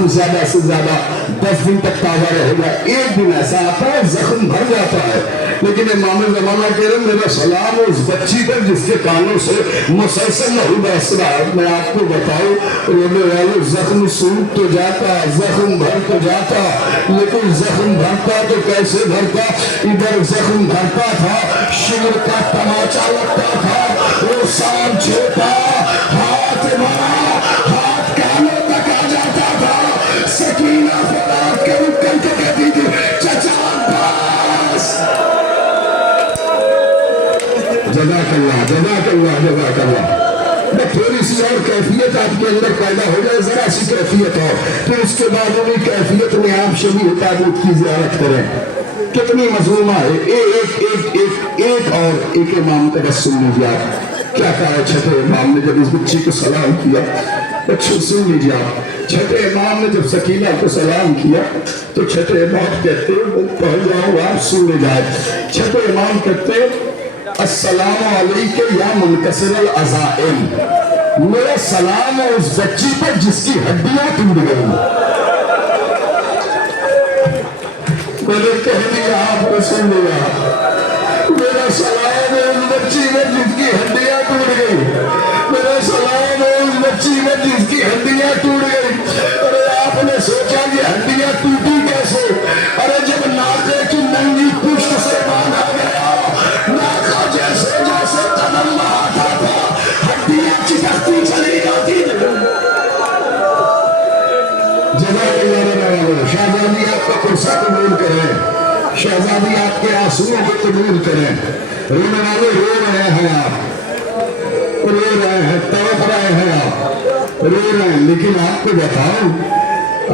जख्म ज्यादा से ज्यादा 10 दिन तक ताजा रहेगा। एक दिन ऐसा आता है जख्म भर जाता है, लेकिन इमाम ज़माना कह रहे मेरा सलाम उस बच्ची पर जिसके कानों से मुसलसल लहू बरस रहा है। मैं आपको बताऊं, रोने वाले जख्म सूख तो जाता, जख्म भर तो जाता, लेकिन जख्म भरता तो कैसे भरता? इधर जख्म भरता था, शिविर का तमाचा लगता था, वो सांप छेटा, हाथ मारा, हाथ कानों तक आ जाता था। सकीना फौलाद के रुक करके कहती थी चचा अब्बास। जज़ाकल्लाह जज़ाकल्लाह जज़ाकल्लाह। मैं थोड़ी सी और कैफियत आपके अंदर पैदा हो जाए, जरा सी कैफियत और फिर उसके बाद उन्हीं कैफियत में आप शबीह ताबूत की ज़ियारत करें। कितनी मज़लूमा है। एक और एक इमाम का सुन लीजिए आप क्या कहा छठे इमाम ने जब इस बच्ची को सलाम किया। बच्चों सुन लीजिए आप, छठे इमाम ने जब सकीना को सलाम किया तो छठे इमाम कहते पढ़ जाओ आप सुन ले जाए। छठे इमाम कहते अस्सलामु अलैका या मुनकसिरल अज़ाइम, मेरा सलाम है उस बच्ची पर जिसकी हड्डियां टूट गई। मैंने कह दिया आपने सुन लिया, मेरा सलाम है उस बच्ची पर जिसकी हड्डियां टूट गई, मेरा सलाम है उस बच्ची पर जिसकी हड्डियां टूट गई। अरे आपने सोचा कि हड्डियां टूटी कैसे? अरे जब नाके की नंगी पुष्ट से बांधा गया, नाका जैसे जैसे कदम बढ़ाता था हड्डियां चिपकती चली जाती। शहजादी आपका कुर्सा कबूल करें, शहजादी आपके आंसुओं को कबूल करें। रोने वाले रो रहे हैं, आप रो रहे हैं, तड़प रहे हैं, आप रो रहे हैं, लेकिन आपको बताऊं,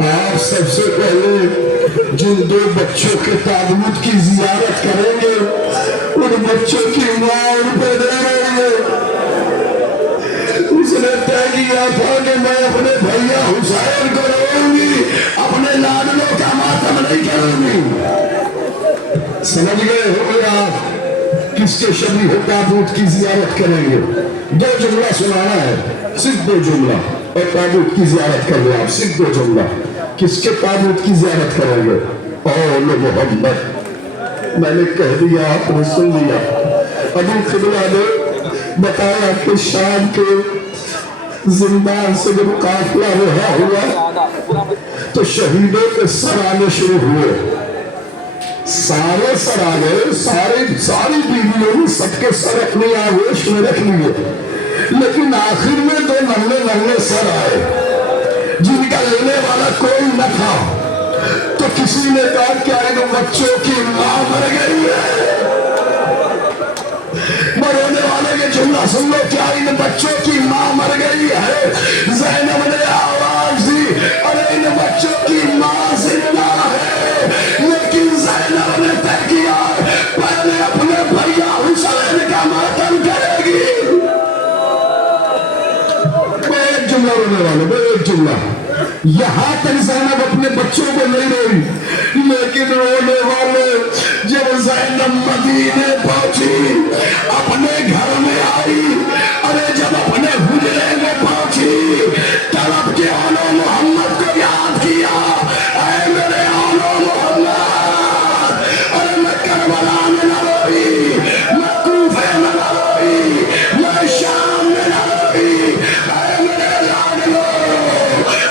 आप सबसे पहले जिन 2 बच्चों के ताबूत की जियारत करेंगे उन बच्चों की मां उन पे दे रहेंगे। उसने तय किया था कि मैं अपने भैया हुसैन को रोऊंगी, अपने लाडलों का मातम नहीं करूंगी। समझ गए हो आप किसके शबीह ताबूत की जियारत करेंगे? 2 जुमला सुनाना है, सिर्फ 2 जुमला, और ताबूत की जियारत कर लो आप, सिर्फ 2 जुमला। किसके ताबूत की जियारत करेंगे? औल मोहम्मद। मैंने कह दिया आपने सुन लिया। अबू क़िबला ने बताया कि शाम के जिंदान से जब काफिला रहा हुआ तो शहीदों के सर आने शुरू हुए। सारे सर आ गए, सारी बीवियों ने सबके सर अपनी आगोश में रख लिए, लेकिन आखिर में 2 नन्हे सर आए जिनका लेने वाला कोई न था। तो किसी ने कहा क्या इन बच्चों की मां मर गई है? मरने वाले के जुमला सुन लो, क्या इन बच्चों की मां मर गई है? ज़ैनब ने आवाज दी, अरे इन बच्चों की मां जिंदा है, लेकिन ज़ैनब ने तय किया पहले अपने भैया हुसैन का मातम करेगी। एक जुमला रोने वाले, एक जुमला। यहां तक ज़ैनब अपने बच्चों को नहीं रोई, लेकिन रोने वाले जब ज़ैनब मदीने पहुंची, अपने घर में आई, अरे जब अपने हुजरे में पहुंची, तड़प के आलो मोहम्मद को याद किया, ऐ मेरे आलो मोहम्मद। अरे मैं करबला में न रोई, मैं कूफे में न रोई, मैं शाम में न रोई, ऐ मेरे लाडलो,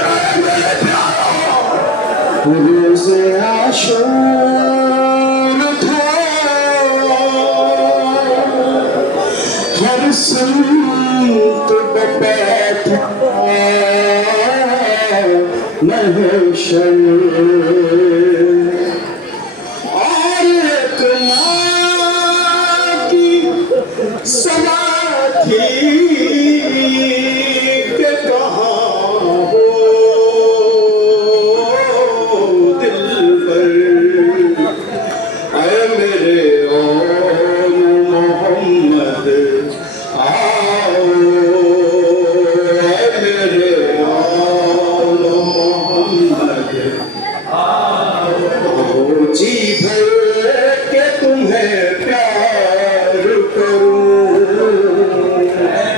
ऐ मेरे प्यारो। रोज़े आशूर था हर संत बैठा महशर, और एक माँ की समाधि के कहाँ हो दिल पर, ऐ मेरे और मोहम्मद आओ, ऐ मेरे और मोहम्मद आओ। जी भर के तुम्हें प्यार करूं,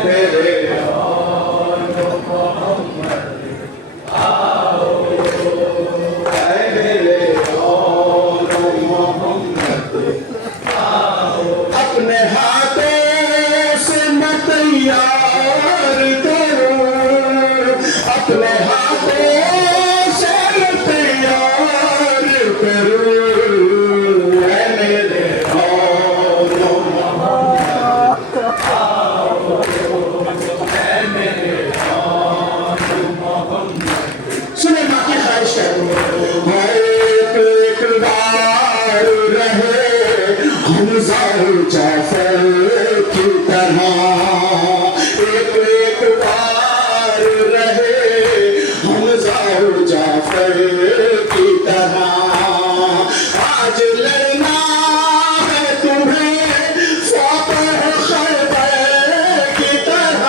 मेरे और मोहम्मद आओ। की तरह आज लड़ना है तुम्हें फातह खैबर की तरह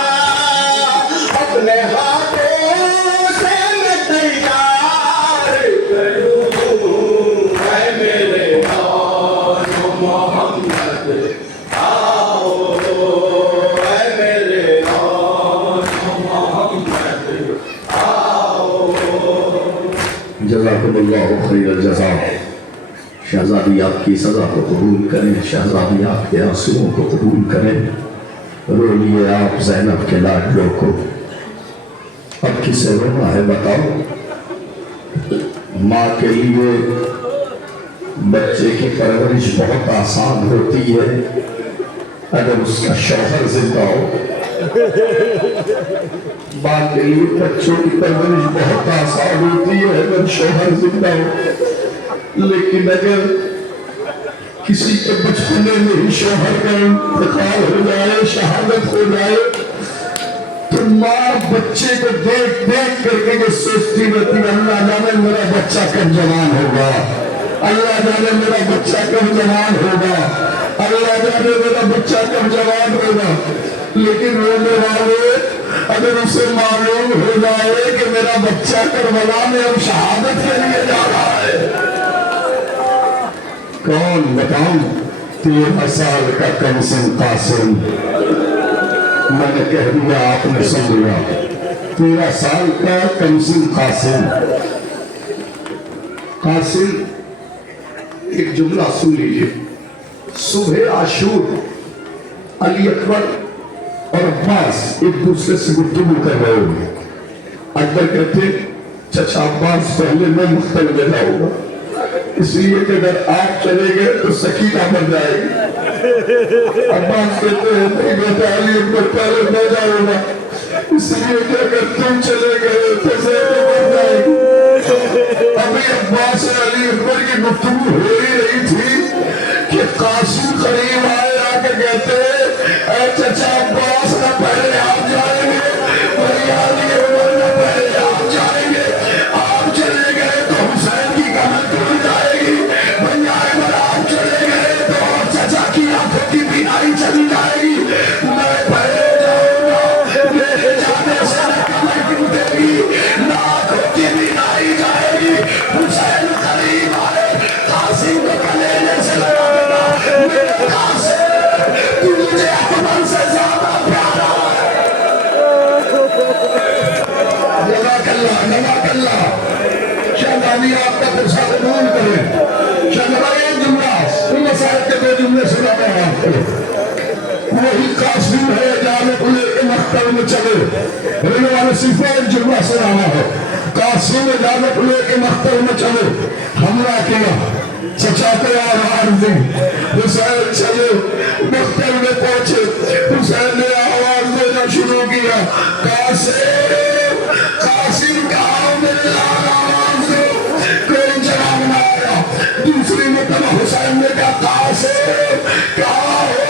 अपने हाथों से मैं तैयार करूं है मेरे नौजवान मोहम्मद आओ है मेरे नौजवान मोहम्मद आओ। जज़ाकुमुल्लाहु खैरल जज़ा। शहज़ादी आपकी सज़ा को कबूल करें, शहज़ादी आपके आंसुओं को कबूल करें। रो लिए आप ज़ैनब के लाडलों को, अब किसे रोना है बताओ। माँ के लिए बच्चे की परवरिश बहुत आसान होती है अगर उसका शौहर जिंदा हो। माँ के लिए बच्चों की परवरिश बहुत आसान होती है अगर शौहर जिंदा हो, लेकिन अगर किसी के बचपने में ही शौहर का इंतकाल हो जाए, शहादत हो जाए, तो माँ बच्चे को देख देख करके ये सोचती रहती है अल्लाह जाने मेरा बच्चा कब जवान होगा, अल्लाह जाने मेरा बच्चा कब जवान होगा, अल्लाह जाने मेरा बच्चा कब जवान होगा। लेकिन रोने वाले अगर उसे मालूम हो जाए कि मेरा बच्चा करबला में अब शहादत के लिए जा रहा है, कौन बताऊं 13 साल का कमसिन कासिम, मैंने कह दिया आपने सुन लिया, 13 साल का कमसिन कासिम। कासिम एक जुमला सुन लीजिए। सुबह आशूर अली अकबर और अब्बास एक दूसरे से गुफ्तगू कर रहे होंगे। अकबर कहते चचा अब्बास पहले मैं मुख्तल में जाऊंगा, इसलिए कि अगर आप चले गए तो सकीना बन जाएगी। अब्बास कहते हैं नहीं बेटा अली अकबर पहले मैं जाऊंगा, इसलिए कि अगर तुम चले गए तो ज़ैनब बन जाएगी। अभी अब्बास और अली अकबर की गुफ्तगू हो ही रही थी कि कासिम करीब आए, आके कहते ऐ चचा अब्बास न पहले आप जाएंगे, भैया अली अकबर न पहले आप जाएंगे, आप चले गए तो हुसैन की कमर टूट जाएगी, भैया अगर आप चले गए तो चचा की आंखों की बीमारी चली जाएगी, मैं पहले जाऊंगा, मेरे जाने से न कमर टूटेगी ना आंखों की बीमारी जाएगी। हुसैन करीब आए, कासिम को कलेजे से लगा देना, मेरे कासिम तू मुझे अकबर से ज्यादा प्यारा है। जज़ाकल्लाह जज़ाकल्लाह। शहज़ादी आपका पुरसा कबूल करे। शहज़ादी एक जुमला उन मसाइल के 2 जुमले सुनाता हूं आपको। वही कासिम है जाने को लेके मक्तब में चले, रहने वाले सिर्फ एक जुमला सुनाना है। कासिम जाने को लेके मक्तब में चले, हमला किया, चचा को आवाज दी, हुसैन चले, मक्तब में पहुंचे, हुसैन ने आवाज देना शुरू किया, कासिम कासिम कहा मेरे लाल आवाज दो, कोई जवाब न आया। दूसरी मतलब हुसैन ने कहा कासिम कहा हो,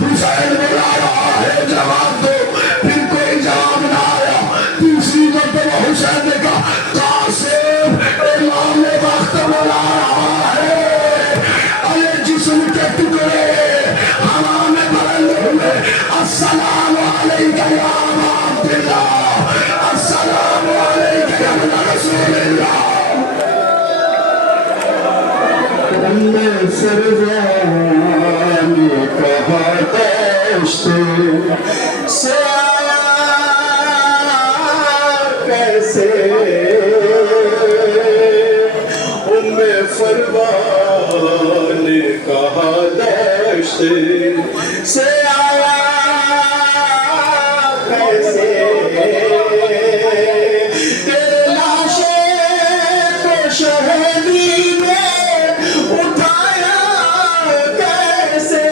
हुसैन बुला रहा है जवाब दो, फिर कोई जवाब न आया। तीसरी मतलब हुसैन ने कहा कासिम इमाम वक्त बुला रहा है, अरे जिस्म के टुकड़े हवा में बदल हुए, अस्सलाम अलैका या अबा अब्दुल्लाह, अस्सलाम अलैका या अबा रसूलुल्लाह। मैं सरज़ानी कहा दश्ते से आया कैसे, उम्मे फरमान कहा दश्ते से आया कैसे, तेरे लाशे को शहदी में उठाया कैसे,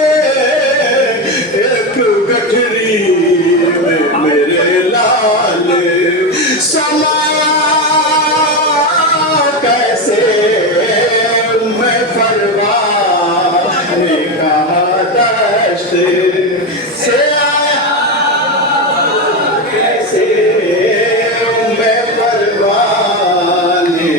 एक गठरी में मेरे लाल समाया कैसे, मैं फरमाने कहा दश्त से आया कैसे, मैं फरमाने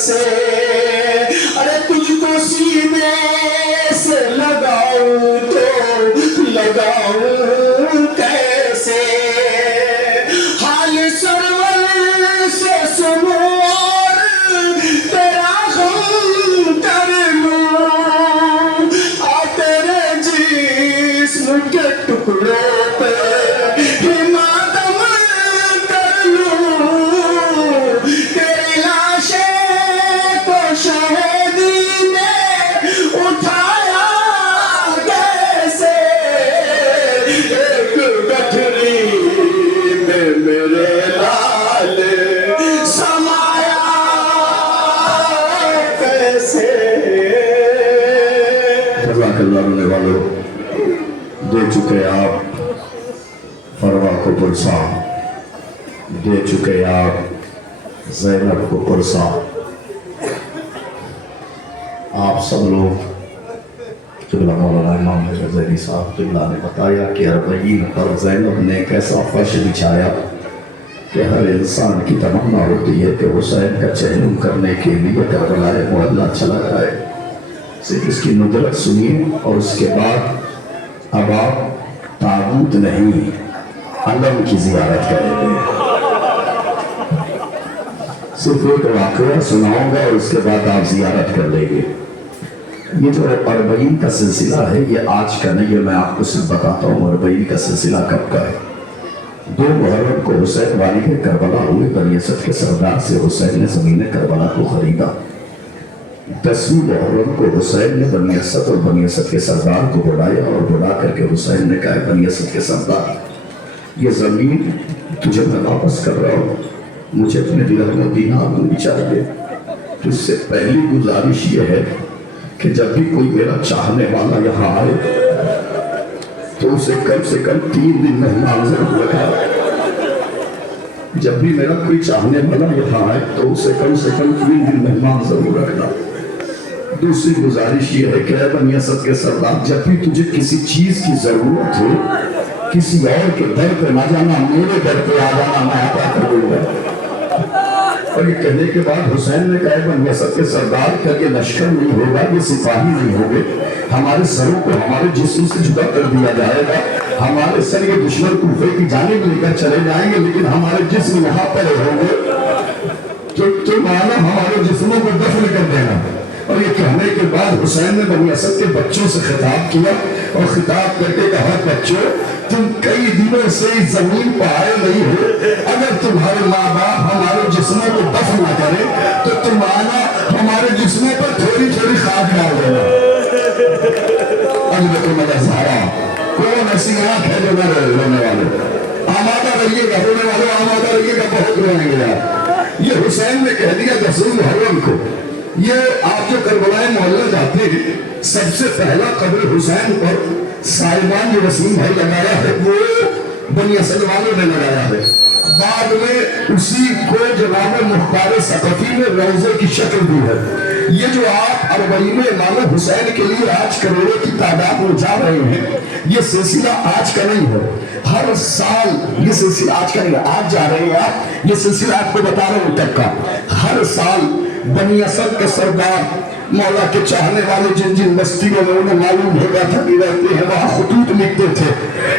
कैसे, अरे तुझको सीने से लगाऊं तो लगाऊं कैसे, हाल सरवर से सुनो और तेरा गम कर लूं, आ तेरे जिस्म के टुकड़ों पे ही मातम कर लूं, तेरी लाशें को शहीदी में उठाया कैसे, एक गठरी में मेरे लाल समाया कैसे। जज़ाकल्लाह रोने वालों, दे चुके आप फरवा को पुरसा, दे चुके आप ज़ैनब को पुरसा। आप सब लोग क़िबला मौलाना इमाम ग़ज़ाली साहब क़िबला ने बताया कि 40 पर ज़ैनब ने कैसा फर्श बिछाया कि हर इंसान की तमन्ना होती है कि हुसैन का चहलम करने के लिए करबलाए मुअल्ला चला जाए। सिर्फ इसकी नुदरत सुनिए और उसके बाद अब आप ताबूत नहीं अलम की ज़ियारत करेंगे। सिर्फ एक वाक़या सुनाऊंगा और उसके बाद आप ज़ियारत कर लेंगे। ये जो 40 का सिलसिला है ये आज का नहीं है, मैं आपको सिर्फ बताता हूँ 40 का सिलसिला कब का है। 2 मुहर्रम को हुसैन वाली के करबला हुए, बनी असद के सरदार से हुसैन ने ज़मीन करबला को खरीदा। 10वीं मुहर्रम को हुसैन ने बनी असद और बनी असद के सरदार को बुलाया और बुला करके हुसैन ने कहा बनी असद के सरदार ये ज़मीन तुझे मैं वापस कर रहा हूँ, मुझे अपने दिरहम दीनार चाहिए। तो इससे पहली गुजारिश ये है कि जब भी कोई मेरा चाहने वाला यहाँ आए तो उसे कम से कम 3 दिन मेहमान जरूर रखा। जब भी मेरा कोई चाहने वाला यहाँ आए तो उसे कम से कम 3 दिन मेहमान जरूर रखना। दूसरी गुजारिश ये है कि बनी असद के सरदार जब भी तुझे किसी चीज की जरूरत हो किसी और के दर पे ना जाना, मेरे दर पे आ जाना, मैं आता करूंगा। और ये कहने के बाद हुसैन ने कहा बनी असद के सरदार का ये लश्कर नहीं होगा, ये सिपाही नहीं होंगे, हमारे सरों को हमारे जिस्म से जुदा कर दिया जाएगा, हमारे सर ये दुश्मन कूफे की जानिब लेकर चले जाएंगे, लेकिन हमारे जिस्म यहाँ पर होंगे तो मानो हमारे जिस्मों को दफन कर देना। और ये कहने के बाद हुसैन ने बनी असद के बच्चों से खिताब किया और खिताब करके कहा बच्चों तुम कई दिनों से इस जमीन पर आए नहीं हो, अगर तुम्हारे माँ बाप हमारे जिस्मों को दफन न करें तो तुम आना हमारे जिस्मों पर थोड़ी थोड़ी खाक डाल देना। कौन ऐसी आंख है जो न रोने वाले? आमादा रहिएगा रोने वालों, आमादा रहिएगा, बहुत रोएंगे यार। ये हुसैन ने कह दिया 10वीं मुहर्रम को। ये आप जो करबलाए मोहल्ला जाते हैं सबसे पहला कब्र हुसैन पर साहिबान जो वसीम भाई लगाया है वो बनी असद वालों ने लगाया है। बाद में उसी को जनाब मुख्तार सकफी ने रोजे की शक्ल दी है। ये जो आप 40 इमाम हुसैन के लिए आज करोड़ों की तादाद में जा रहे हैं ये सिलसिला आज का नहीं है, हर साल ये सिलसिला आज का नहीं है, आज जा रहे हैं आप, ये सिलसिला आपको बता रहा हूं तक का। हर साल बनी असद के सरदार मौला के चाहने वाले जिन जिन बस्तियों में उन्हें मालूम होगा था कि रहते हैं वहां खुतूत लिखते थे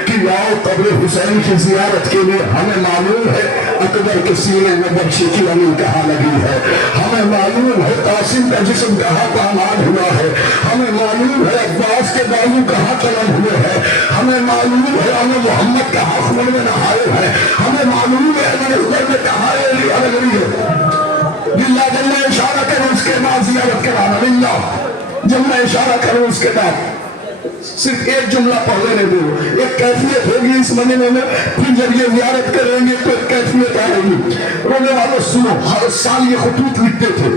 कि आओ कब्र हुसैन की जियारत के लिए, हमें मालूम है अकबर के सीने में बख्शी की अमीन कहाँ लगी है, हमें मालूम है कासिम का जिस्म कहाँ पामाल हुआ है, हमें मालूम है अब्बास के बाजू कहाँ कलम हुए हैं, हमें मालूम है अमर मोहम्मद कहाँ खून में नहाए हैं, हमें मालूम है अमर उमर में कहाँ अलग है। बिल्ला जब मैं इशारा करूं उसके बाद जियारत कराना, बिल्ला जब मैं इशारा करूं उसके बाद सिर्फ एक जुमला पढ़ लेने दो, एक कैफियत होगी इस महीने में, फिर जब ये जियारत करेंगे तो कैफियत आएगी। रोने वालों सुनो, हर साल ये खुतूत लिखते थे।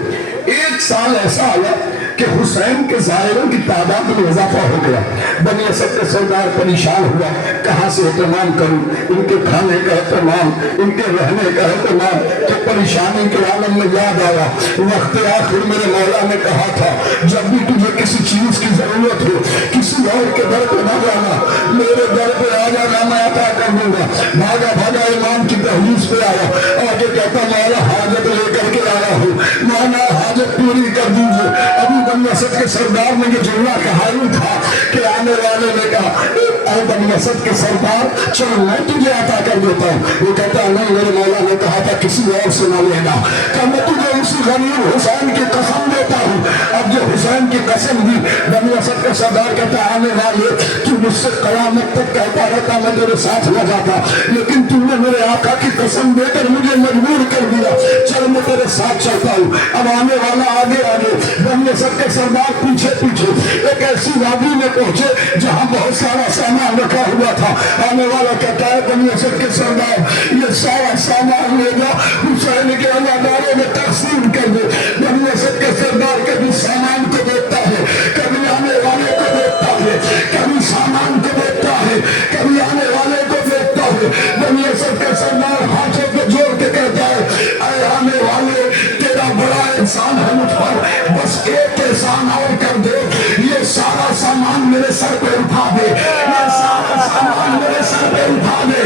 एक साल ऐसा आया कि हुसैन के ज़ायरों की तादाद में इजाफा हो गया। बनी असद का सरदार परेशान हुआ, कहाँ से एहतमाम करूं, इनके खाने का एहतमाम, इनके रहने का एहतमाम, तो परेशानी के आलम में याद आया वक्त आखिर मेरे मौला ने कहा था जब भी तुझे किसी चीज की जरूरत हो किसी और के दर पे ना जाना, मेरे दर पे आ जाना, मैं अता कर दूंगा। भागा भागा इमाम की दहलीज पे आया, आगे कहता मौला हाजत लेकर के आया हूँ, मौला हाजत के सरदार ने ये जुमला कहा ही था कि आने वाले ने कहा बनी असद के सरदार चलो मैं तुझे अता कर देता हूँ। वो कहता है नहीं, मेरे मौला ने कहा था किसी और से ना लेना। क्या मैं तुझे उसी गरीब हुसैन की कसम देता हूँ। अब जो हुसैन की कसम दी, बनी असद का सरदार कहता है आने वाले तू मुझसे कयामत तक कहता रहता मैं तेरे साथ न जाता, लेकिन तूने मेरे आका की कसम देकर मुझे मजबूर कर दिया, चल मैं तेरे साथ चलता हूँ। अब आने वाला आगे आगे, बनी असद के सरदार पीछे पीछे एक ऐसी वादी में पहुंचे जहां बहुत सारा सामान रखा हुआ था। आने वाला कहता है बनी असद के सरदार ये सारा सामान ले जा हुसैन के अलादारों में तकसीम कर दे। बनी असद के सरदार कभी सामान को देखता है, कभी आने वाले को देखता है, कभी सामान को देखता है, कभी आने वाले को देखता है। बनी असद के सरदार हाथों को जोड़ के कहता है अरे आने वाले तेरा बड़ा एहसान है मुझ पर, बस एक एहसान और कर दे, ये सारा सामान मेरे सर पे उठा दे, ये सारा सामान मेरे सर पे उठा दे,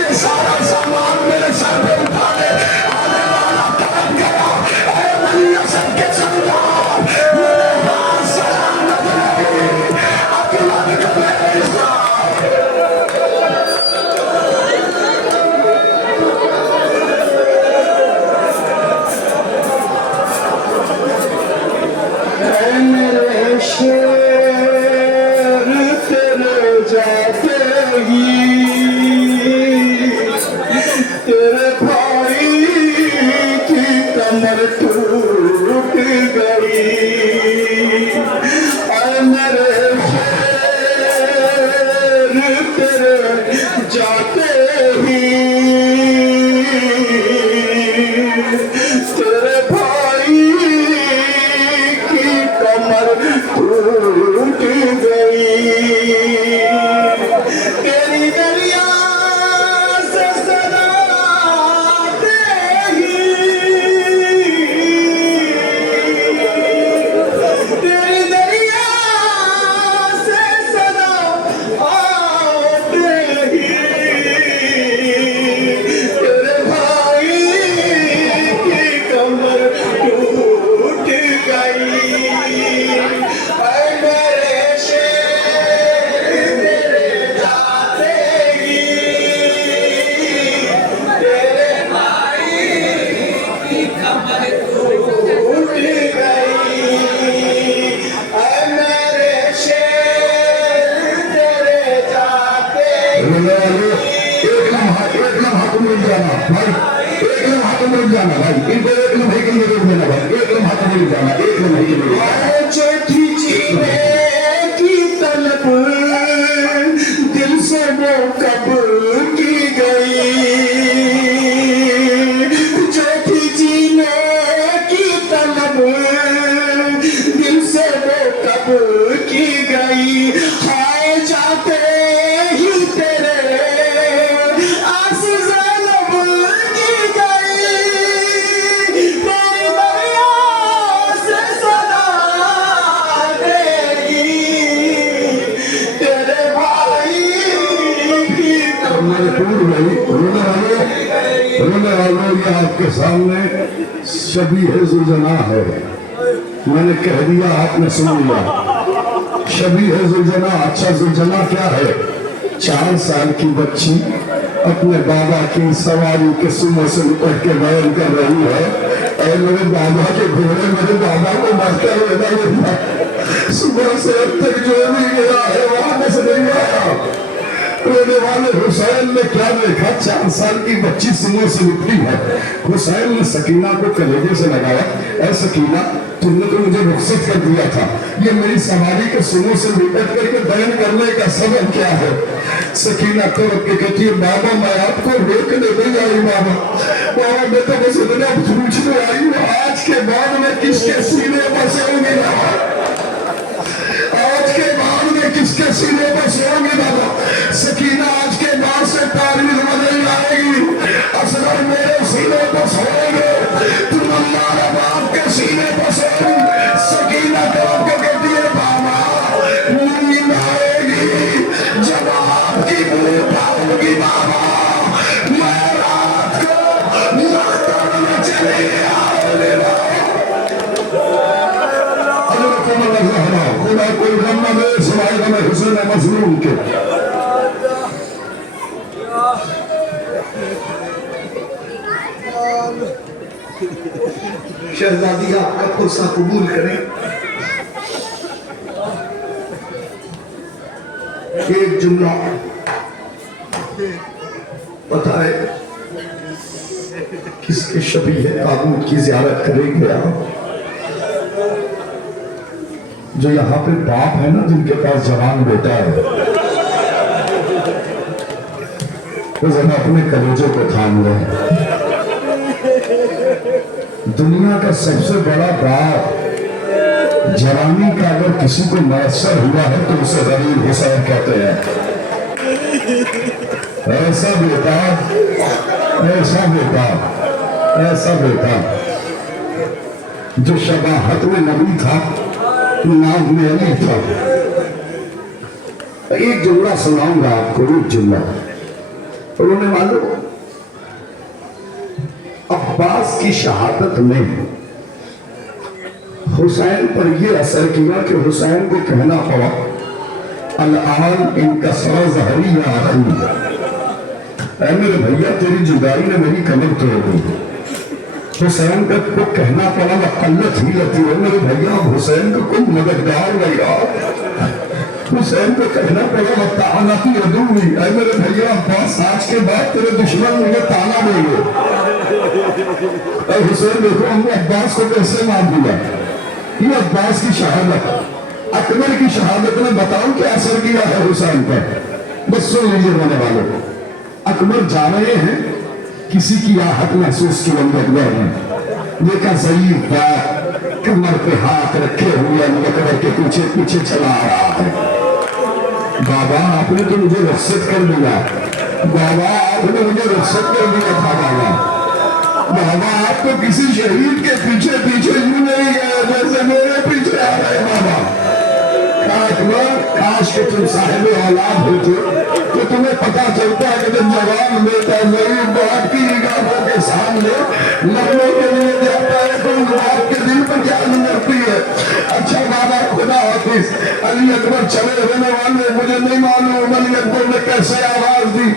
ये सारा सामान मेरे सर पे उठा दे। आने वाला करम गया अरे बनी असद के सरदार मेरे हाथ सलामत रहे, अकेला निकले इस्लाम। शेर तेरे जाते ही तेरे भाई की कमर टूट गई। ऐ मेरे शेर तेरे जाते ही तेरे भाई की कमर टूट गई। तेरी दरिया से सदा दे ही, तेरी दरिया से सदा आते ही तेरे भाई की कमर टूट गई। जाना भाई, इनको एक लम्हे के लिए रोक देना भाई, एक लम्हा तो नहीं जाना, एक लम्हे के लिए। चौथी जीने की तलब दिल से वो कब की गई, चौथी जीने की तलब दिल से वो कब की गई। हाय जाते ही तेरे आंसू आपके सामने शबीह जुलजना है, मैंने कह दिया आपने सुन लिया। शबीह जुलजना, अच्छा जुलजना क्या है? 4 साल की बच्ची अपने बाबा की सवारी के सुबह से निपट के बयान कर रही है, और मेरे बाबा के घोड़े मेरे बाबा को मारते हुए सुबह से अब तक जो भी गया है वापस नहीं आया। रोने वाले हुसैन ने क्या देखा? 4 साल की बच्ची सुबह से निकली है। हुसैन ने सकीना को कलेजे से लगाया, ऐ सकीना तुमने तो मुझे रुखसत कर दिया था, ये मेरी सवारी के सुबह से निपट करके बयान करने का सबब क्या है? सकीना तो रख के कहती है बाबा मैं आपको रोकने नहीं आई बाबा, बाबा मैं तो बस इतना पूछने आई हूँ आज के बाद में किसके सीने पर सोऊंगी बाबा, आज के बाद में किसके सीने पर सोऊंगी बाबा। सकीना आज के बाद से तारीफ बदल जाएगी, असगर मेरे सीने पर सोएंगे, तुम अल्लाह बाप के सीने पर सोएंगे। सकीना तो आपको कहती है बाबा नींद आएगी जब आपकी मुंह उठाऊंगी बाबा, मैं रात को मकतब में चले आओगे बाबा। شہزادی آپ کا قصہ قبول کریں. ایک جملہ پتہ ہے کس کے شبیہ تابوت کی زیارت کرے گیا؟ جو یہاں پہ باپ ہے نا جن کے پاس جوان بیٹا ہے، وہ ذرا اپنے کلیجوں کو تھام لیں. دنیا کا سب سے بڑا باپ جوانی کا اگر کسی کو میسر ہوا ہے تو اسے غریب حسین کہتے ہیں. ایسا بیٹا، ایسا بیٹا، ایسا بیٹا جو شباہت میں نبی تھا، نام میں علی تھا. ایک جملہ سناؤں گا آپ کو، ایک جملہ. انہوں نے معلوم عباس کی شہادت میں حسین پر یہ اثر کیا کہ حسین کو کہنا پڑا الان انکسر ظہری یا آخری، اے میرے بھیا تیری جدائی نے میری کمر توڑ دی. حسین کو کہنا پڑا وقلت ہی لتی ہے، میرے بھیا حسین کو کوئی مددگار نہیں آ. حسین کو کہنا پڑا وَتَعَنَقِ عَدُوِّ، اے میرے بھیا عباس آج کے بعد تیرے دشمن مجھے تانا دیں گے. اے حسین دیکھو ہم نے عباس کو کیسے مان دیا. یہ عباس کی شہادت، اکبر کی شہادت نے بتاؤ کیا اثر کیا ہے حسین پر. بس سن لیجیے ہونے والے، اکبر جا رہے ہیں کسی کی آہت محسوس کی اندر میں، دیکھا ضعیف باپ کمر پہ ہاتھ رکھے ہوئے اکبر کے پیچھے پیچھے چلا آ رہا ہے. بابا آپ نے تو مجھے رخصت کر دیا، بابا آپ نے مجھے رخصت کر دیا تھا. بابا آپ تو کسی شہید کے پیچھے پیچھے یوں نہیں گئے جیسے میرے پیچھے آ رہے. بابا اکبر کاش کہ تم صاحب اولاد ہوتے تو تمہیں پتا چلتا ہے کہ جب جوان بیٹا ضعیف باپ کی نگاہوں کے سامنے لڑنے کے لیے جاتا ہے تو ان باپ کے دل پر کیا گزرتی ہے. اچھا بابا خدا حافظ. علی اکبر چلے ہونے والے، مجھے نہیں معلوم علی اکبر نے کیسے آواز دی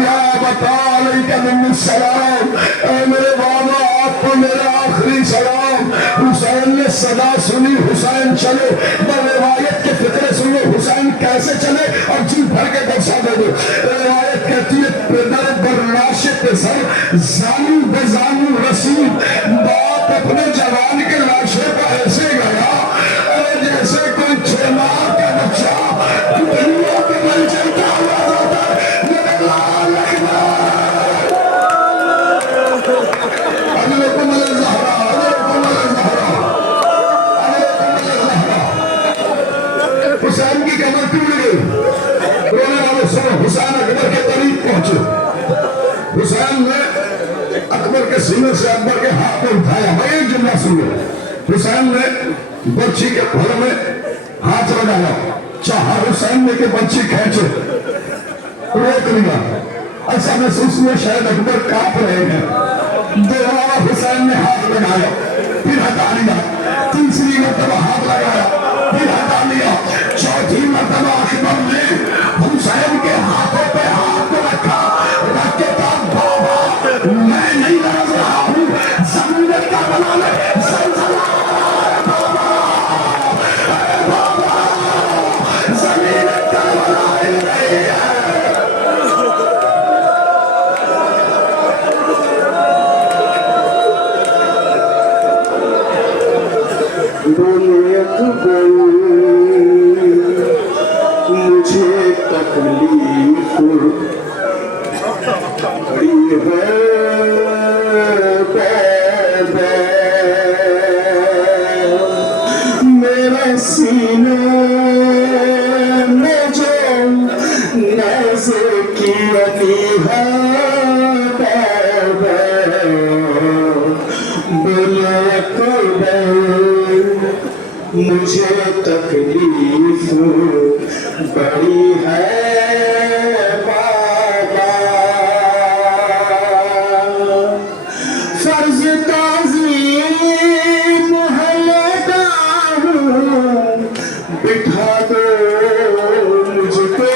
یا بتا علیکہ من السلام، اے میرے بابا آپ کو میرا آخری سلام. حسین نے صدا سنی حسین چلے. روایت کے فکرے سنو حسین کیسے چلے اور جی بھر کے درسا دے دو. روایت کہتی ہے پدر برلاش پہ سر زانو بے زانو رسید، باپ اپنے جوان کے لاشے پر ایسے گیا اور جیسے کوئی 6 ماہ کا بچہ دنیا کے بل چلتا ہوا ہوتا ہے. اللہ اکبر علیکم الزہرا، علیکم الزہرا، علیکم الزہرا. حسین کی کمر ٹوٹ گئی. رونے والے سنو، حسین اکبر کے قریب پہنچے. حسین نے اکبر کے سینے سے اکبر کے ہاتھ کو اٹھایا. میں ایک جملہ سنو. حسین نے برچی کے پھر میں ہاتھ لگایا، چاہا حسین نے کہ برچی کھینچے، روک لیا. ایسا محسوس ہوا شاید اکبر کانپ رہے ہیں. دوبارہ حسین نے ہاتھ لگایا، پھر ہٹا لیا. تیسری مرتبہ ہاتھ لگایا، پھر ہٹا لیا. چوتھی مرتبہ اکبر نے حسین کے ہاتھوں پہ ہاتھ رکھا، رکھ کے کہا بابا میں نہیں لڑ رہا ہوں، زمین کا بنا لے زلزلہ. بابا بابا زمین کا بنا رہی ہے. مجھے تکلیف بڑی ہے، میرے سینے میں جو نیزے کی علی ہے، بولے مجھے تکلیف بڑی ہے بابا. فرض تعظیم ہے لگا ہوں، بٹھا دو مجھ کو.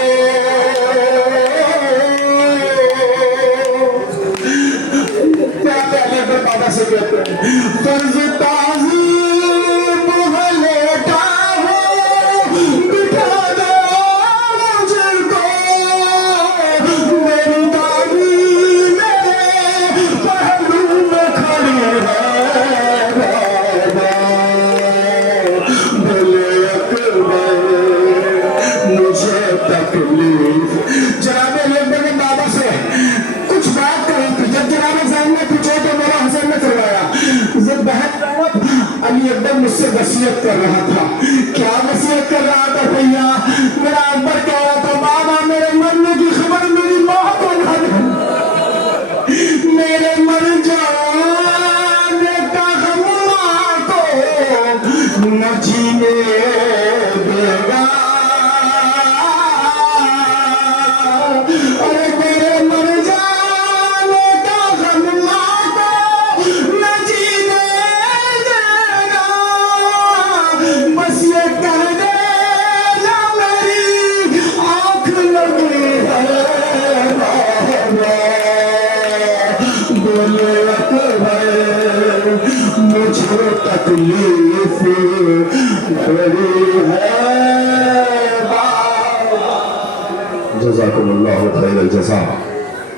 کیا پہلے बाबा से कहते हैं फर्ज ताज़ीम है लेटा हूँ बिठा दो मुझको मेरी दादी मेरे पहलू में खड़ी है बोले अकबर मुझे तकलीफ जनाबे अकबर ने बाबा से कुछ बात करी थी जब जनाबे साहब ने पूछा तो मेरा हसन ने करवाया जब बहन अली अकबर मुझसे वसीयत कर रहा था क्या वसीयत कर रहा था भैया मेरा अकबर कह रहा था बाबा मेरे मरने की खबर मेरी माँ को ना दे मेरे मर जाने का गम माँ को न जीने देगा अरे मेरे मर जाने का गम माँ को न जीने देगा बस ये कर देना मेरी आँख लगी है बोले अकबर मुझे तकलीफ बड़ी है जज़ाकुमुल्लाहु खैरल जज़ा।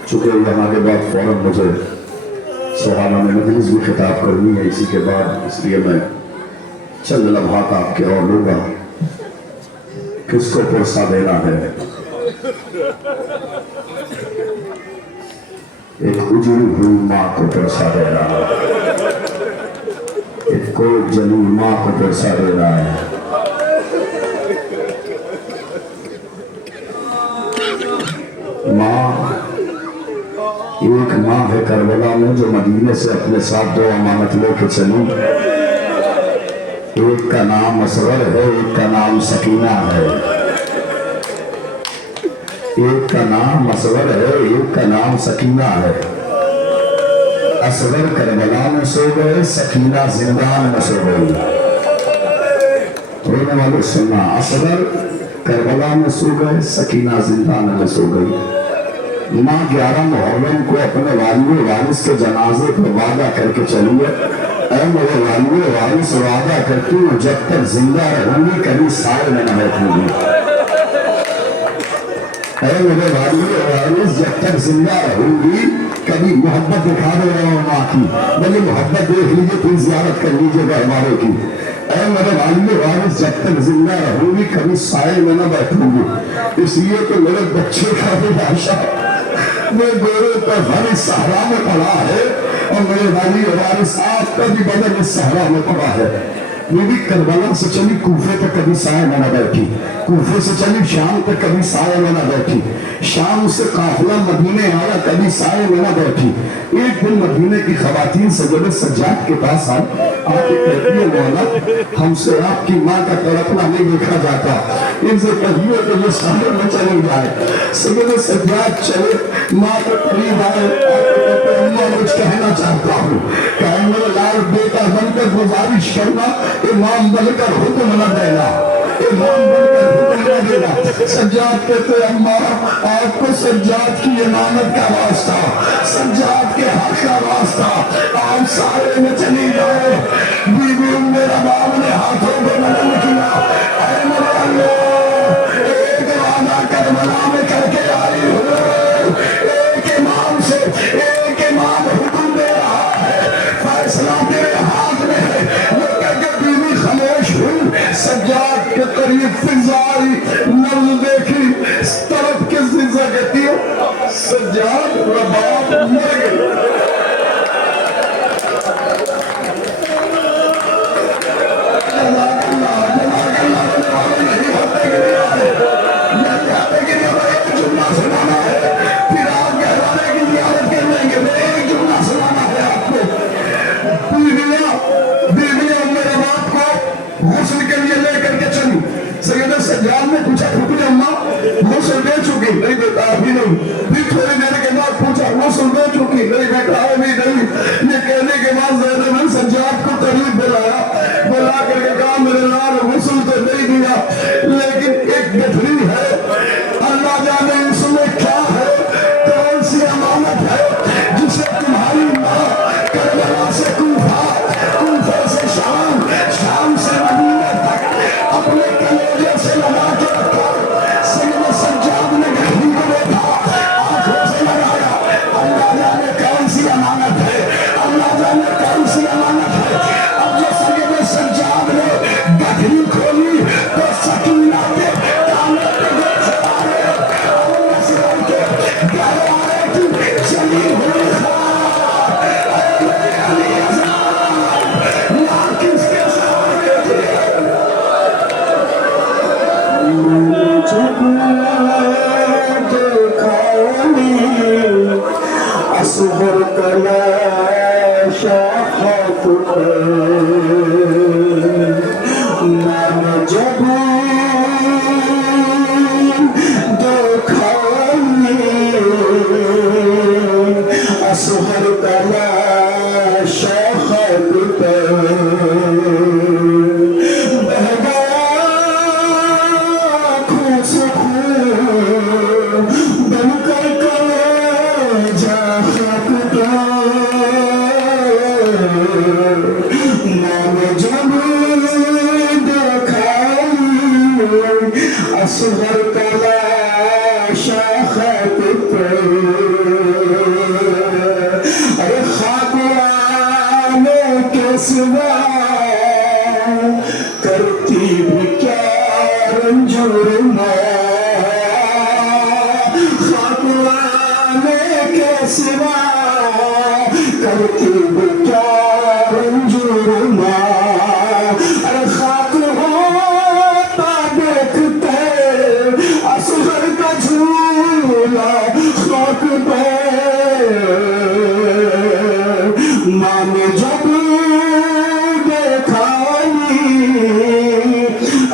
चूँकि यहाँ के बाद फौरन मुझे सुहाना में मजलिस भी खिताब करनी है इसी के बाद, इसलिए मैं चंद लम्हात आपके और लूँगा। किसको पुरसा देना है? एक उजड़ी हुई माँ को पुरसा देना है, एक कोई जली माँ को पुरसा देना है। माँ एक माँ है करबला में जो मदीने से अपने साथ दो अमानत लेके चली। एक का नाम असगर है, एक का नाम सकीना है। एक का नाम असगर है, एक का नाम सकीना है। असगर करबला में सो गए, सकीना जिंदान में सो गई। रोने वाले सुनना, असगर करबला में सो गए, सकीना जिंदान में सो गई। माँ 11 मुहर्रम को अपने वालिद वारिस के जनाजे पर वादा करके चली है, ऐ मेरे वालिद वारिस वादा करती हूँ जब तक जिंदा रहूंगी कभी साए में न बैठूंगी। ऐ मेरे वालिद वारिस जब तक जिंदा रहूंगी कभी मोहब्बत दिखा दे रहा हूँ माँ की, बोले मोहब्बत देख लीजिए फिर जियारत कर लीजिएगा हमारे की। ऐ मेरे वालिद वारिस जब तक जिंदा रहूंगी कभी साए में न बैठूंगी। इसलिए तो मेरे बच्चे का भी आशा मेरे गोरे पर हरी सहरा में पड़ा है और मेरे वाली वारिस आपका भी बदन इस सहरा में पड़ा है। ये भी करबला से चली कूफे तक कभी साए में न बैठी, कूफे से चली शाम तक कभी साए में न बैठी, शाम से काफिला मदीने आया कभी साए में न बैठी। एक दिन मदीने की खवातीन सजद सज्जाद के पास आई, आके कहती है मौला हमसे आपकी माँ का तड़पना नहीं देखा जाता, इनसे कहिए कि ये साए में चली जाए। सजद सज्जाद चले, माँ के करीब आए, अम्मा कुछ कहना चाहता हूँ, कहे मेरे लाल बेटा बनकर गुजारिश करना इमाम बनकर हुक्म न देना, इमाम बनकर हुक्म न देना। सज्जाद कहते अम्मा आपको सज्जाद की इमामत का वास्ता, सज्जाद के हक का वास्ता, आप सारे में चली जाए। बीवी मेरा बाप ने हाथों को नरम किया, ऐ मेरे अल्लाह एक वादा करबला में करके आई हूँ, एक इमाम से एक इमाम हुक्म दे रहा है, फैसला तेरे हाथ में है। खामोश हुई, सज्जाद के करीब फिजाई लफ्ज देखी, तरफ किस दिशा कहती है सज्जाद रबाब मर गए। फिर आप कहलाने की जियारत कर लेंगे, एक जुमला सुनाना है आपको। बीवियां मेरे बाप को गुस्ल के लिए लेकर के चली। सैयद सज्जाद ने पूछा रुकिए अम्मा गुस्ल दे चुकी? नहीं बेटा अभी नहीं। फिर थोड़ी देर के बाद पूछा गुस्ल दे चुकी? नहीं बेटा अभी नहीं। ये कहने के बाद ज़ैनब ने सज्जाद को करीब बुलाया, बुला करके कहा मेरे लाल गुस्ल तो नहीं दिया लेकिन एक गठरी है, अल्लाह जाने उसमें क्या है, कौन सी अमानत है जिसे तुम्हारी माँ کربلا سے کوفہ، کوفے سے شام، شام سے مدینہ تک اپنے کلیجے سے لگا کے رکھا۔ سیدنا سجاد نے گھڑی کو دیکھا، آنکھوں سے لگایا، اللہ جانے کون سی امانت ہے، اللہ جانے کون سی امانت ہے۔ اب جو سیدنا سجاد نے گھڑی کھولی تو سکینہ کے کانوں پہ گوشت آئے، اللہ سے بڑھ کے گھر آئے کی چلی ہوئی خواہ، اے میرے علی ازام، یہاں کس کے سامنے تھی؟ اصغر کلاشا خاک پر میں جب دیکھا اصغر کلاشا خاک پر بہ گیا خون سے خون بن کر کلیجہ خاک پر میں نے جب دیکھا اصغر کلاشا خاک پر ارے خاک آنے کے سوا کرتی بھی کیا رنجور میں، خاک آنے کے سوا کرتی بھی کیا رنجور میں، ارے خاک ہوتا دیکھتے اصغر کا جھولا خاک پہ میں نے جب دیکھا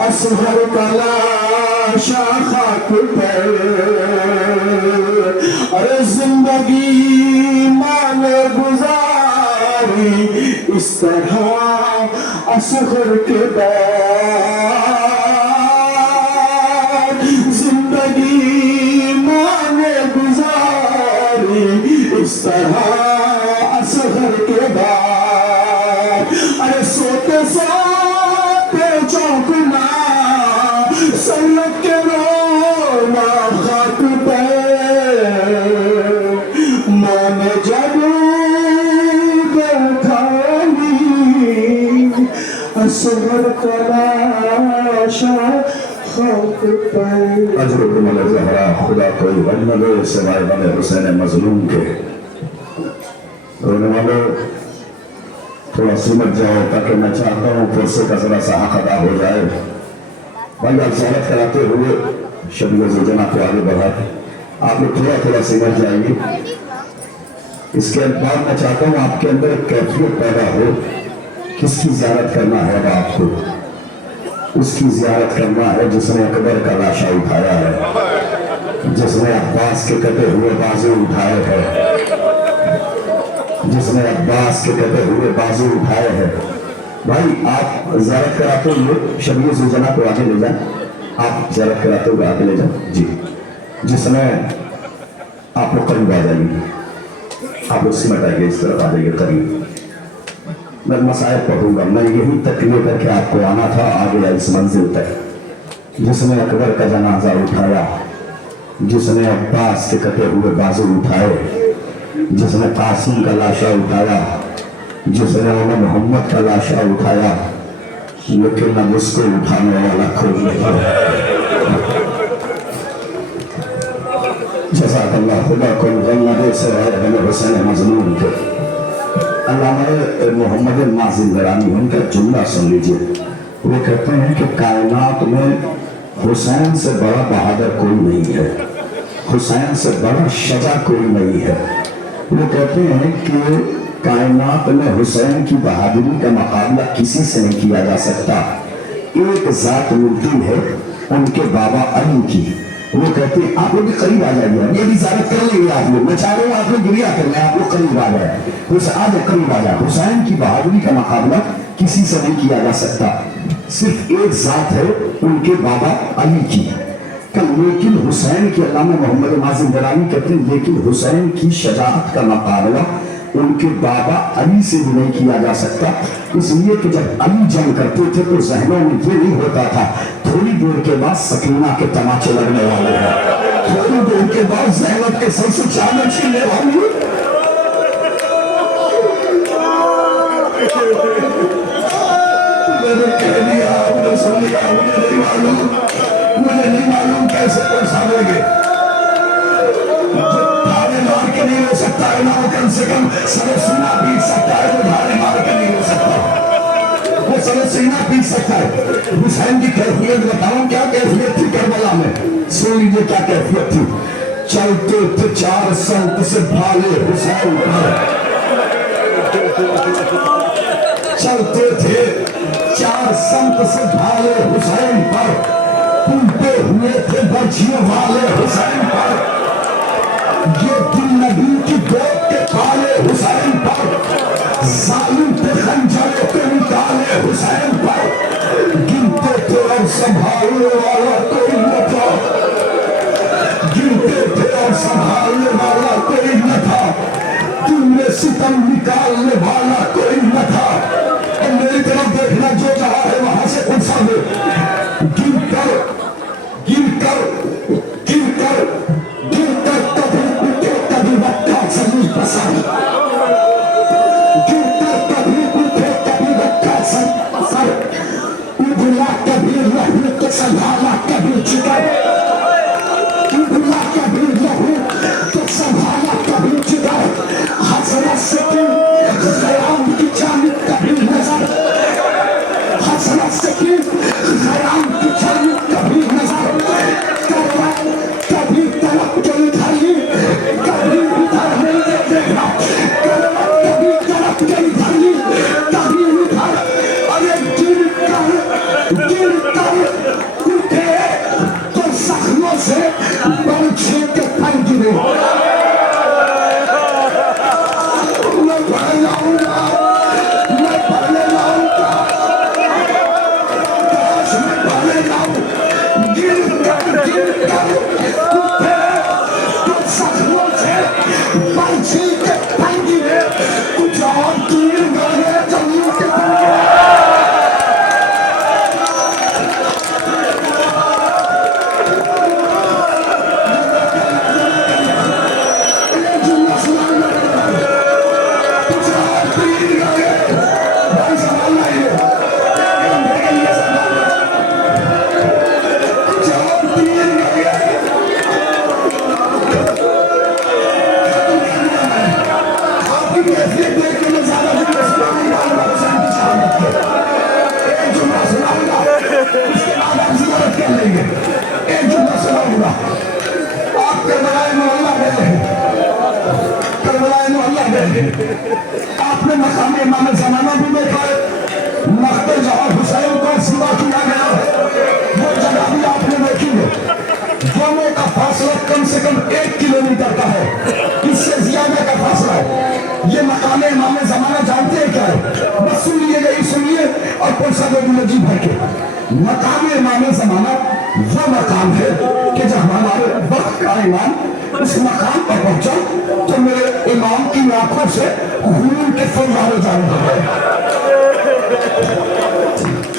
اصغر کلاشا خاک پر ارے زندگی ماں نے گزاری اس طرح اصغر کے بعد، زندگی ماں نے گزاری اس طرح اصغر کے بعد، ارے سوتے سوتے چونکنا سلک کے رونا خاک پہ میں نے جب دیکھا اصغر کلاشا خاک پر۔ اجرکم الزہرا، خدا کوئی غم نہ دے سوائے غم حسین مظلوم کے۔ رونے والوں تھوڑا سمجھ جاؤ تاکہ میں چاہتا ہوں پرسے کا ذرا سا حق ادا ہو جائے۔ بھائی آپ زیارت کراتے ہوئے شبیہ زوجنہ کو آگے بڑھاتے، آپ لوگ تھوڑا تھوڑا سمجھ جائیں گے۔ اس کے بعد میں چاہتا ہوں آپ کے اندر ایک کیفیت پیدا ہو، کس کی زیارت کرنا ہے آپ کو؟ اس کی زیارت کرنا ہے جس نے اکبر کا لاشا اٹھایا ہے، جس نے عباس کے کٹے ہوئے بازو اٹھائے ہیں، جس نے عباس کے کٹے ہوئے بازو اٹھائے ہیں۔ بھائی آپ زیارت کراتے ہوئے شبیہ زوجنہ کو آگے لے جائیں، آپ زیارت کراتے ہوئے آگے لے جائیں جی، جس نے آپ لوگ قریب آ جائیے، آپ لوگ سمٹ آئیے، اس طرف آ جائیے قریب۔ میں مسائل پڑھوں گا، میں یہی تکلیف کر کے آپ کو آنا تھا آگے اس منزل تک۔ جس نے اکبر کا جنازہ اٹھایا، جس نے عباس کے کٹے ہوئے بازو اٹھائے، جس نے قاسم کا لاشا اٹھایا، جس نے عمر محمد کا لاشا اٹھایا، لیکن اب اس کو اٹھانے والا کوئی نہیں۔ جزاک اللہ، خدا کو غم دے سوائے غم حسین مظلوم کے۔ علامہ محمد مازن درانی ان کا جملہ سن لیجئے، وہ کہتے ہیں کہ کائنات میں حسین سے بڑا بہادر کوئی نہیں ہے، حسین سے بڑا شجاع کوئی نہیں ہے۔ وہ کہتے ہیں کہ کائنات میں حسین کی بہادری کا مقابلہ کسی سے نہیں کیا جا سکتا۔ ایک ذات ملتی ہے ان کے بابا علی کی، وہ کہتے ہیں آپ لوگ بھی قریب آ جائیے، یہ بھی زیارت کر لیں گے آپ لوگ، میں چاہ رہا ہوں آپ لوگ گریا کر لیں، آپ لوگ قریب آ جائیں، آج قریب آ جائیں۔ حسین کی بہادری کا مقابلہ کسی سے نہیں کیا جا سکتا، صرف ایک ذات ہے ان کے بابا علی کی۔ لیکن حسین کی، علامہ محمد مازن درانی کہتے ہیں، لیکن حسین کی شجاعت کا مقابلہ उनके बाबा अली से भी नहीं किया जा सकता, इसलिए कि जब अली जंग करते थे तो जहनों में ये नहीं होता था थोड़ी देर के बाद सकीना के तमाचे लगने वाले हैं, थोड़ी देर के बाद ज़ैनब के सर से चादर छीनने वाली है। मैंने कह दिया, आपने सुन लिया, मुझे नहीं मालूम कैसे पहुंचाओगे। मार के नहीं हो सकता है ना, वो कम से कम सर सीना पीट सकता है, वो धारे मार के नहीं हो सकता, वो सर सीना पीट सकता है। हुसैन की कैफियत बताऊं, क्या कैफियत थी करबला में, सुन लीजिए क्या कैफियत थी। चलते थे 4 संत से भाले हुसैन पर, चलते थे 4 संत से भाले हुसैन पर, टूटे हुए थे बर्छियों वाले हुसैन पर, ये दिल नबी की गोद के पाले हुसैन पर, जालिम थे खंजर के निकाले हुसैन पर, गिनते थे और संभालने वाला कोई न था, गिनते थे और संभालने वाला कोई न था, दिल में सितम निकालने वाला कोई न था। और मेरी तरफ देखना, जो जहां है वहां से पूछा दे, गिनकर गिनकर गिनकर गिनकर कभी उठे कभी रखा जमीन पसारी, गिनकर कभी उठे कभी रखा जमीन पसारी, उबला कभी लहू के संभाला कभी जिगर, उबला कभी लहू के संभाला कभी जिगर, हसरत से की ख़याम की जानिब कभी नजर, हसरत से की ख़याम की जानिब कभी नजर, कभी तड़प के इधर ही कभी उधर नहीं देखना, कभी तड़प के इधर ही कभी उधर, अरे गिर कर उठे तो जख्मों से बरछे के फन गिरे। मैं पढ़ जाऊंगा, मैं पढ़ने जाऊंगा, काश मैं पढ़ने जाऊं, गिर कर उठे तो जख्मों से बरछे के फन गिरे, कुछ और तीर गए जमीन के फन आपने मकाम इमाम ज़माना भी देखा है, मख्ते जहां हुसैन को सिवा किया गया है, वो जगह भी आपने देखी है। दोनों का फासला कम से कम 1 किलोमीटर का है, इससे ज्यादा का फासला है। ये मकाम इमाम ज़माना जानते हैं क्या है? बस सुनिए, यही सुनिए और पैसा दे नजीब भाई के। मकाम इमाम ज़माना वो मकाम है कि जब हमारे वक्त का इमाम उस मकाम पर पहुंचा तो मेरे इमाम की आंखों से खून के फव्वारे जाने लगे,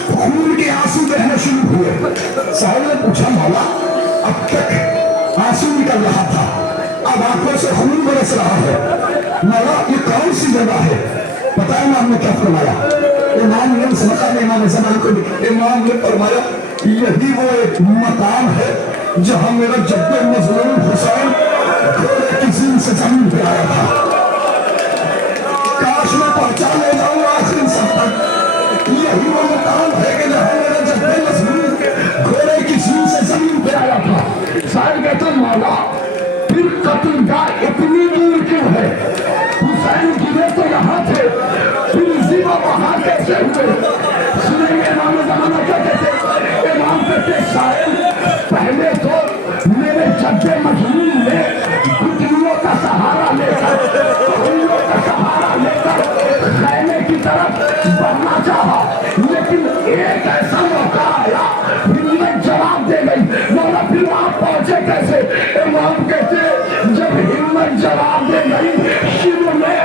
खून के आंसू बहने शुरू हुए। साहब ने पूछा, मौला अब तक आंसू निकल रहा था, अब आंखों से खून बरस रहा है, मौला ये कौन सी जगह है? पता है इमाम ने क्या फरमाया? इमाम ने उस मकाम इमाम ज़माना को इमाम ने फरमाया, यही वो एक मकाम है जहां मेरा जब्बे मज़लूम हुसैन घोड़े की ज़ीन से जमीन पे आया था। काश मैं पहुंचा ले जाऊं आखिरी सब तक। यही वो मकाम है कि जहां मेरा जब्बे मज़लूम घोड़े की ज़ीन से जमीन पे आया था। शायद कहता, मौला फिर कत्लगाह इतनी दूर क्यों है? हुसैन गिरे तो यहाँ थे, फिर ज़िबा वहां कैसे हुए? सुनेंगे इमाम ज़माना क्या कहते? इमाम कहते, शायद पहले तो मेरे जब्बे मजलूम ने गुटलियों का सहारा लेकर, गुटलियों का सहारा लेकर खैमे की तरफ बढ़ना चाहा, लेकिन एक ऐसा मौका आया, हिम्मत जवाब दे गई। मौला फिर आप पहुंचे कैसे? इमाम कहते, जब हिम्मत जवाब दे गई, शिव में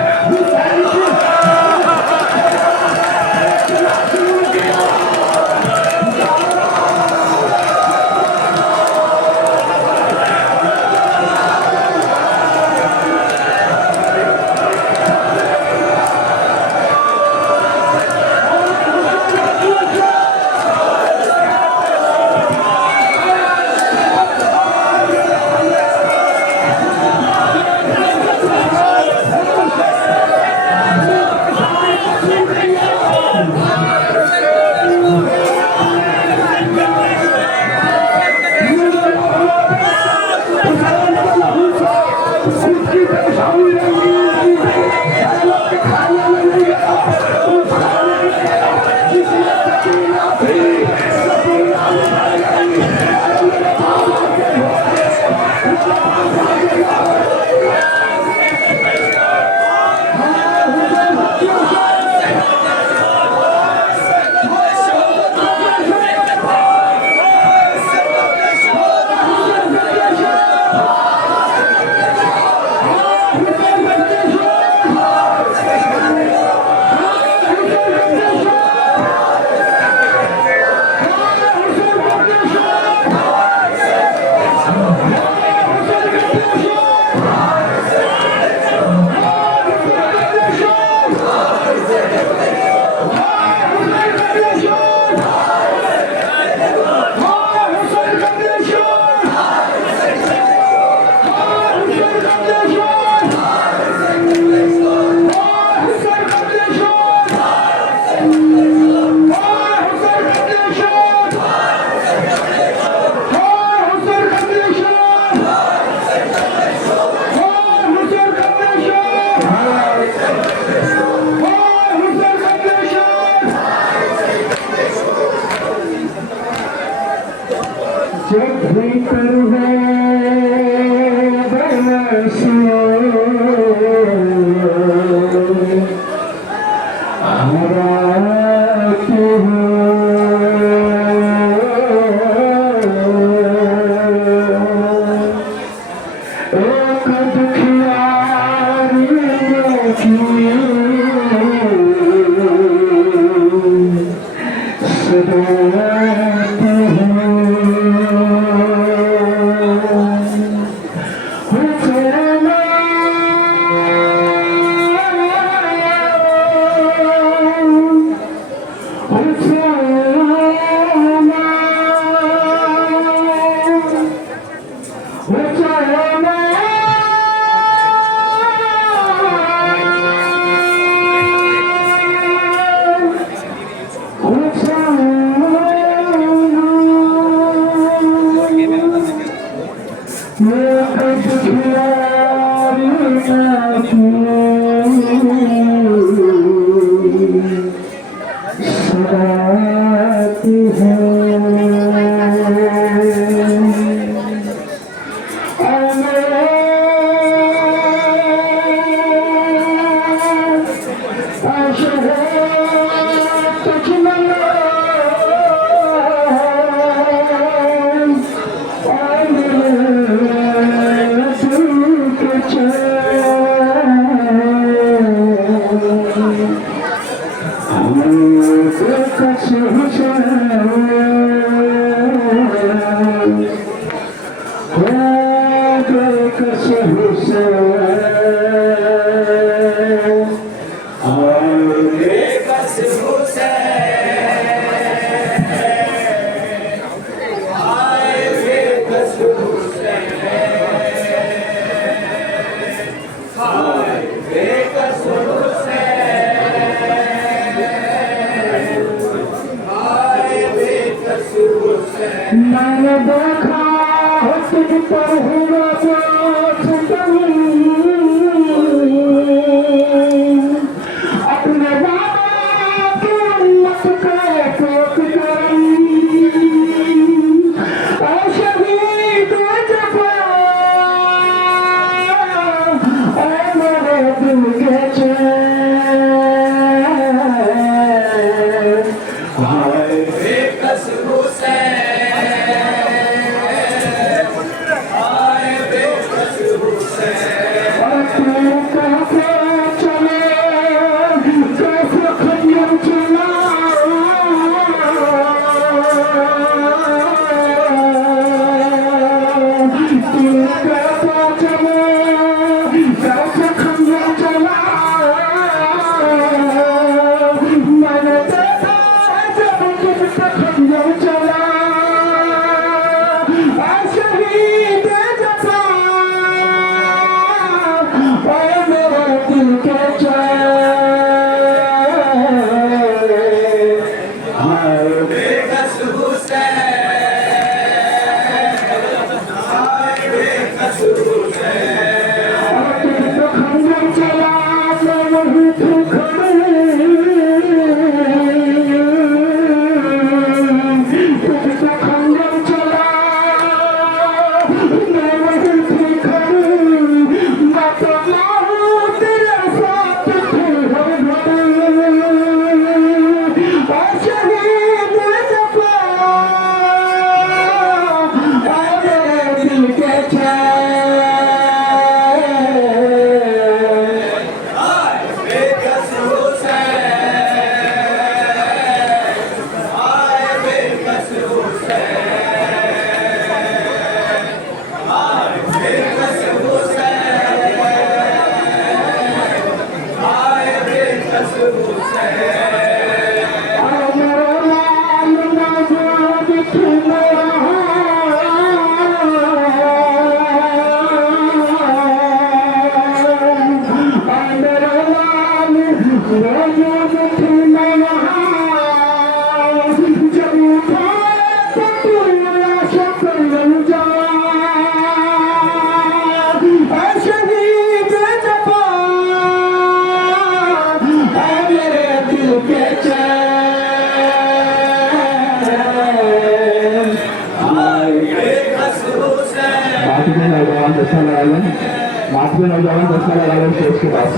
माफी नौजवान दसना लगा लो स्टेज के पास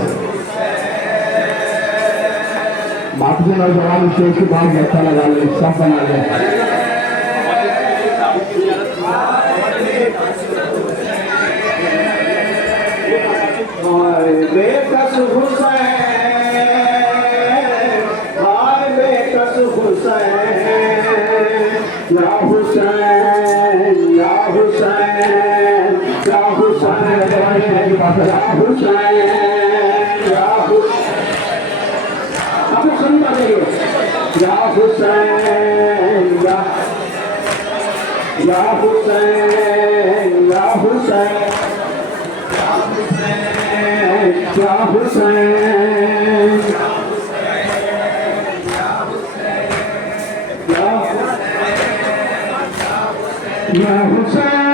माफी नौजवान स्टेज के पास दसना लगा लो सब बना लो बेकस हुसैन हाय बेकस हुसैन या हुसैन या हुसैन या हुसैन या हुसैन या हुसैन आप लोग सुन पाते हो या हुसैन या हुसैन या हुसैन या हुसैन या हुसैन